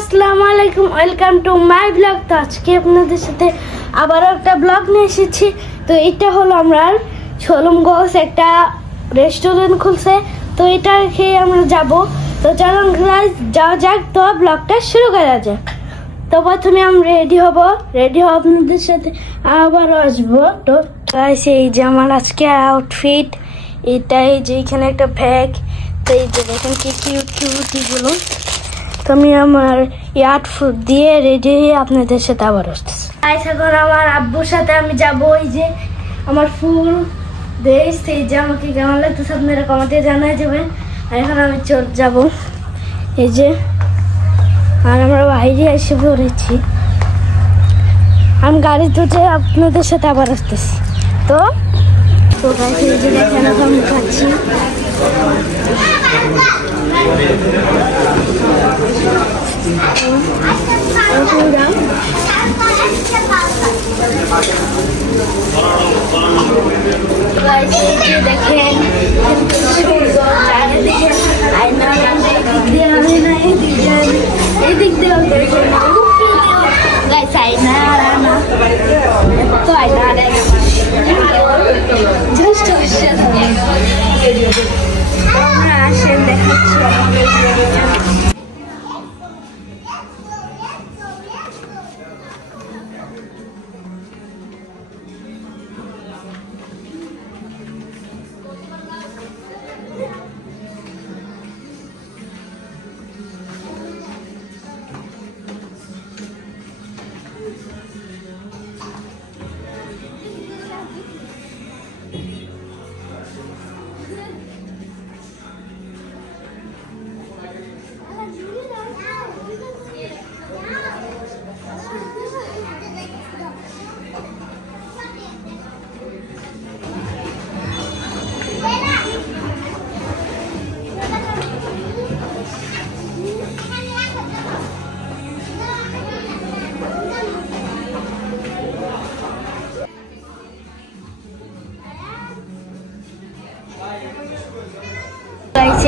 আসসালামু আলাইকুম, welcome to my blog. তো আজকে আপনাদের সাথে আবারও একটা ব্লগ নিয়ে এসেছি। তো এটা হলো আমরা সোলমগঞ্জ একটা রেস্টুরেন্ট খুলছে, তো এটা খেয়ে আমরা যাব। তো চলুন যাওয়া যাক, তো ব্লগটা শুরু করা যাক। তো প্রথমে আমি রেডি হব আপনাদের সাথে আবারও আসবো। তো এই যে আমার আজকে আউটফিট এটাই, যে এখানে একটা ব্যাগ, তো এই যে দেখেন কি কিউটগুলো। তো আমি আমার আউটফিট দিয়ে রেডি হয়ে আপনাদের সাথে আবার আসতেছি। এখন আমার আব্বুর সাথে আমি যাবো। এই যে আমার ফুল দেশ, এই যে আমাকে কেমন লাগতেছে আপনারা কমেন্টে জানাই যাবেন। আর এখন আমি যাব এই যে, আর আমরা বাইরে এসে পড়েছি। আমি গাড়ি তুলে আপনাদের সাথে আবার আসতেছি। তো এই যে দেখেন এখন আমি খাচ্ছি। দেখেন এদিক দিয়ে আসেন দেখাচ্ছি।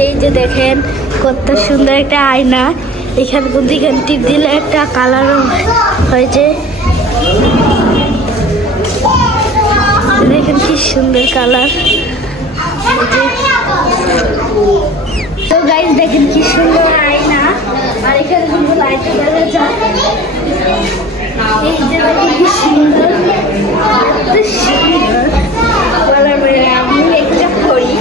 এই যে দেখেন কত সুন্দর একটা আয়না, এখানে বুদ্ধিখান টিপ দিলে একটা কালার হয়েছে। দেখেন কি সুন্দর কালার। তো গাইস দেখেন কি সুন্দর আয়না, আর এখানে কিন্তু লাইট দেখা যায়। এই যে দেখেন কি সুন্দর, এত সুন্দর বলার বাইরে। আমি একটা করি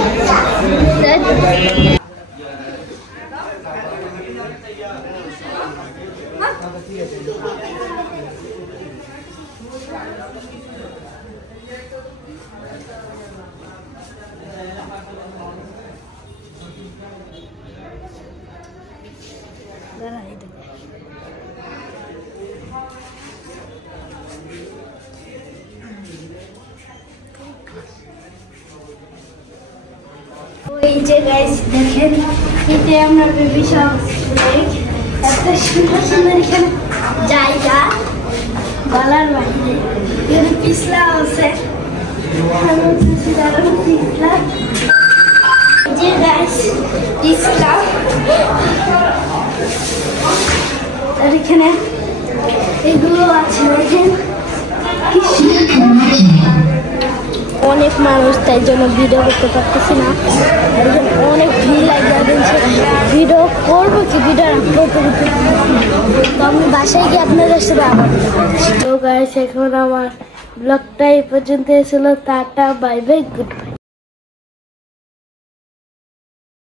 এই যে গাইস দেখেন, এতে আমরা বেবি সব এত সুন্দর সুন্দর এখানে জায়গা বলার বাইরে। এখানে পিছলা আছে, যে গাইস পিছলা, আর এখানে এগুলো আছে দেখেন কি সুন্দর। অনেক মানুষ, তাই জন্য ভিডিও করতে পারতেছি না। অনেক ভিড় লাগিয়ে দিচ্ছে, ভিডিও করবো কি ভিডিও আপলোড করতে। তো আমি বাসায় গিয়ে আপনাদের সাথে আবার। তো গাইস এখন আমার ব্লগটা এই পর্যন্ত ছিল। Tata, bye bye, good bye.